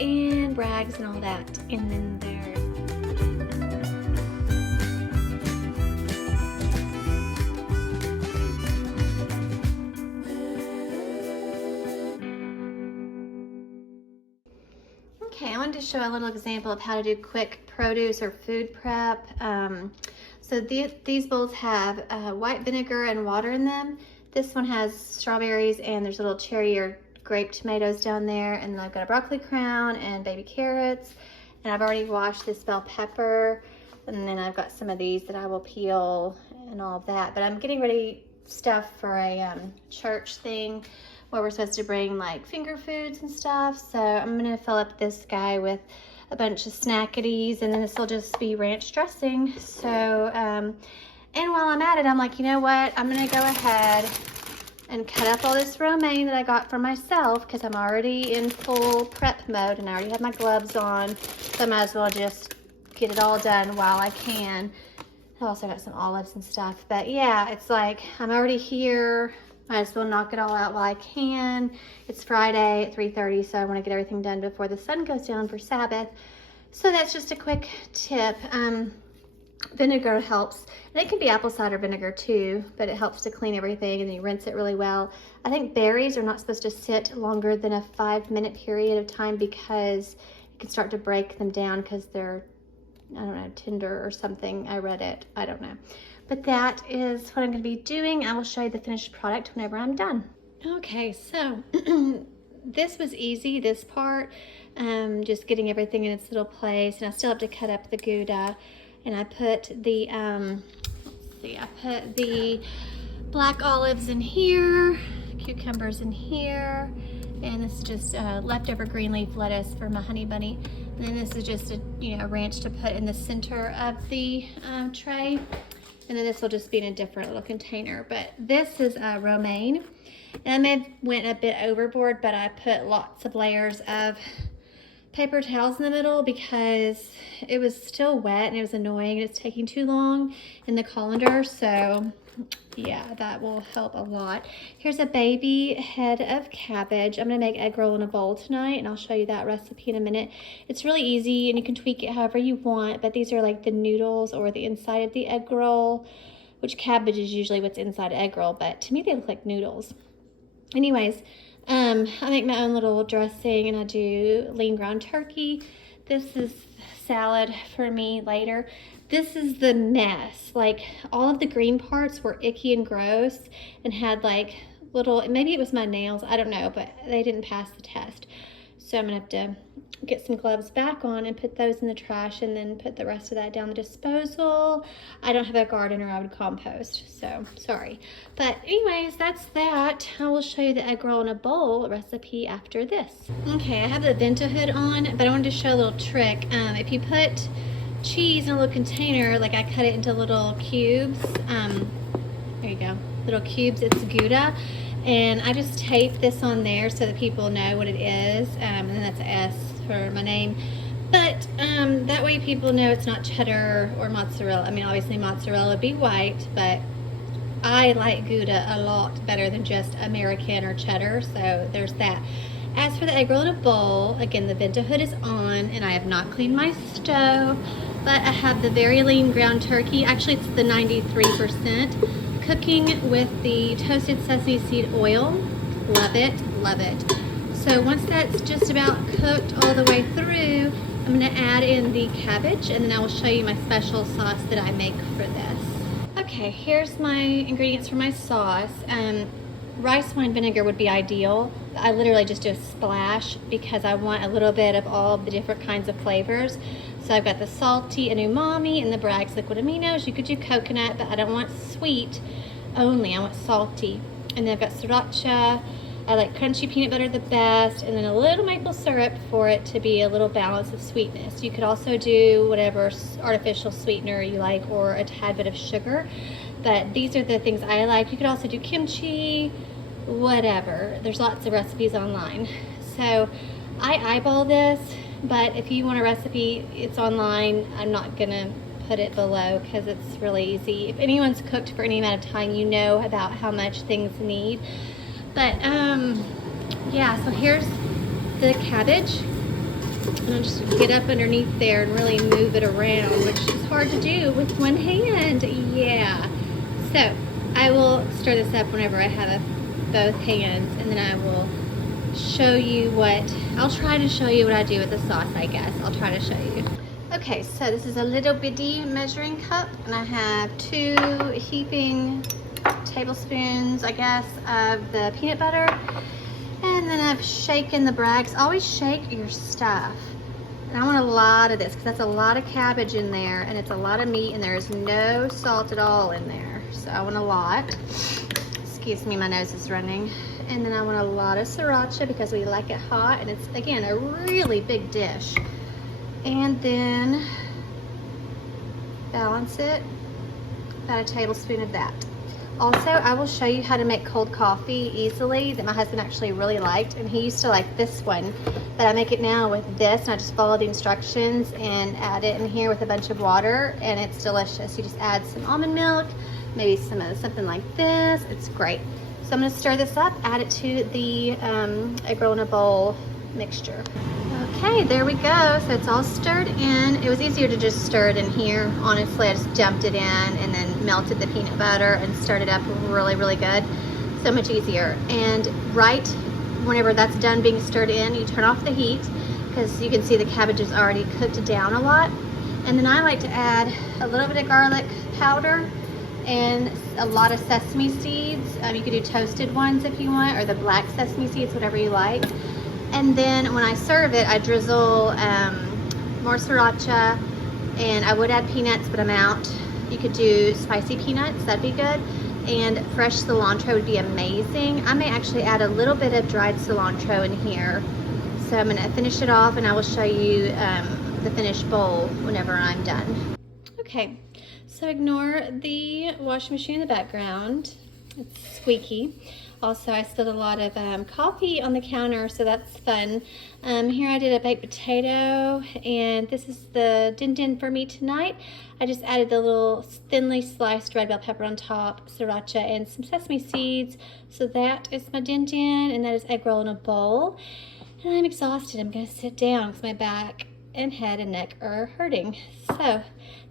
and Bragg's and all that in there. Okay, I wanted to show a little example of how to do quick produce or food prep. So these bowls have white vinegar and water in them. This one has strawberries and there's little cherry or grape tomatoes down there. And then I've got a broccoli crown and baby carrots. And I've already washed this bell pepper. And then I've got some of these that I will peel and all of that. But I'm getting ready stuff for a church thing where we're supposed to bring like finger foods and stuff. So I'm gonna fill up this guy with a bunch of snackities, and then this will just be ranch dressing. So, and while I'm at it, I'm like, you know what? I'm gonna go ahead and cut up all this romaine that I got for myself because I'm already in full prep mode and I already have my gloves on. So I might as well just get it all done while I can. I've also got some olives and stuff, but yeah, it's like I'm already here. Might as well knock it all out while I can. It's Friday at 3:30, so I want to get everything done before the sun goes down for Sabbath. So that's just a quick tip. Vinegar helps. And it can be apple cider vinegar too, but it helps to clean everything, and then you rinse it really well. I think berries are not supposed to sit longer than a 5-minute period of time because you can start to break them down because they're, I don't know, tender or something. I read it. I don't know. But that is what I'm going to be doing. I will show you the finished product whenever I'm done. Okay, so this was easy, this part. Just getting everything in its little place. And I still have to cut up the Gouda. And I put the, I put the black olives in here, cucumbers in here. And this is just leftover green leaf lettuce for my honey bunny. And then this is just a, ranch to put in the center of the tray. And then this will just be in a different little container. But this is romaine. And I may have went a bit overboard, but I put lots of layers of paper towels in the middle because it was still wet and it was annoying and it's taking too long in the colander. So yeah, that will help a lot. Here's a baby head of cabbage. I'm gonna make egg roll in a bowl tonight, and I'll show you that recipe in a minute. It's really easy and you can tweak it however you want, but these are like the noodles or the inside of the egg roll, which cabbage is usually what's inside egg roll, but to me they look like noodles. Anyways, I make my own little dressing, and I do lean ground turkey. This is salad for me later. This is the mess. Like, all of the green parts were icky and gross and had like little, maybe it was my nails, I don't know, but they didn't pass the test. So I'm gonna have to get some gloves back on and put those in the trash, and then put the rest of that down the disposal. I don't have a garden, or I would compost, so sorry. But anyways, that's that. I will show you the egg roll in a bowl recipe after this. Okay, I have the Vento hood on, but I wanted to show a little trick. If you put cheese in a little container, like I cut it into little cubes, there you go, little cubes, it's Gouda. And I just tape this on there so that people know what it is. And then that's an S for my name. But that way people know it's not cheddar or mozzarella. I mean, obviously mozzarella would be white, but I like Gouda a lot better than just American or cheddar. So there's that. As for the egg roll in a bowl, again, the Vento hood is on, and I have not cleaned my stove, but I have the very lean ground turkey. Actually, it's the 93%. Cooking with the toasted sesame seed oil. Love it, love it. So once that's just about cooked all the way through, I'm gonna add in the cabbage, and then I will show you my special sauce that I make for this. Okay, here's my ingredients for my sauce. Rice wine vinegar would be ideal. I literally just do a splash because I want a little bit of all the different kinds of flavors. So I've got the salty and umami and the Bragg's liquid aminos. You could do coconut, but I don't want sweet only. I want salty. And then I've got sriracha. I like crunchy peanut butter the best, and then a little maple syrup for it to be a little balance of sweetness. You could also do whatever artificial sweetener you like, or a tad bit of sugar. But these are the things I like. You could also do kimchi, whatever. There's lots of recipes online. So I eyeball this, but if you want a recipe, it's online. I'm not gonna put it below because it's really easy. If anyone's cooked for any amount of time, you know about how much things need. But yeah, so here's the cabbage. And I'll just get up underneath there and really move it around, which is hard to do with one hand. Yeah. So I will stir this up whenever I have both hands, and then I will show you I'll try to show you what I do with the sauce, I guess. I'll try to show you. Okay, so this is a little bitty measuring cup, and I have 2 heaping tablespoons, I guess, of the peanut butter. And then I've shaken the brags. Always shake your stuff. And I want a lot of this because that's a lot of cabbage in there, and it's a lot of meat, and there's no salt at all in there. So I want a lot. Excuse me, my nose is running. And then I want a lot of sriracha because we like it hot, and it's, again, a really big dish. And then balance it, about a tablespoon of that. Also, I will show you how to make cold coffee easily that my husband actually really liked, and he used to like this one, but I make it now with this, and I just follow the instructions and add it in here with a bunch of water, and it's delicious. You just add some almond milk, maybe something like this. It's great. So I'm going to stir this up, add it to the egg roll in a bowl mixture. Okay, there we go. So it's all stirred in. It was easier to just stir it in here. Honestly, I just dumped it in and then melted the peanut butter and stirred it up really, really good. So much easier. And right whenever that's done being stirred in, you turn off the heat because you can see the cabbage is already cooked down a lot. And then I like to add a little bit of garlic powder and a lot of sesame seeds. You could do toasted ones if you want, or the black sesame seeds, whatever you like. And then when I serve it, I drizzle more sriracha, and I would add peanuts, but I'm out. You could do spicy peanuts, that'd be good. And fresh cilantro would be amazing. I may actually add a little bit of dried cilantro in here. So I'm gonna finish it off, and I will show you the finished bowl whenever I'm done. Okay, so ignore the washing machine in the background. It's squeaky. Also, I spilled a lot of coffee on the counter, so that's fun. Here I did a baked potato, and this is the din-din for me tonight. I just added the little thinly sliced red bell pepper on top, sriracha, and some sesame seeds. So that is my din-din, and that is egg roll in a bowl. And I'm exhausted. I'm gonna sit down because my back and head and neck are hurting. So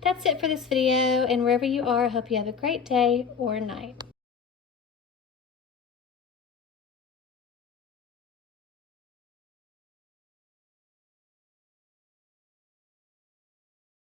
that's it for this video, and wherever you are, I hope you have a great day or night.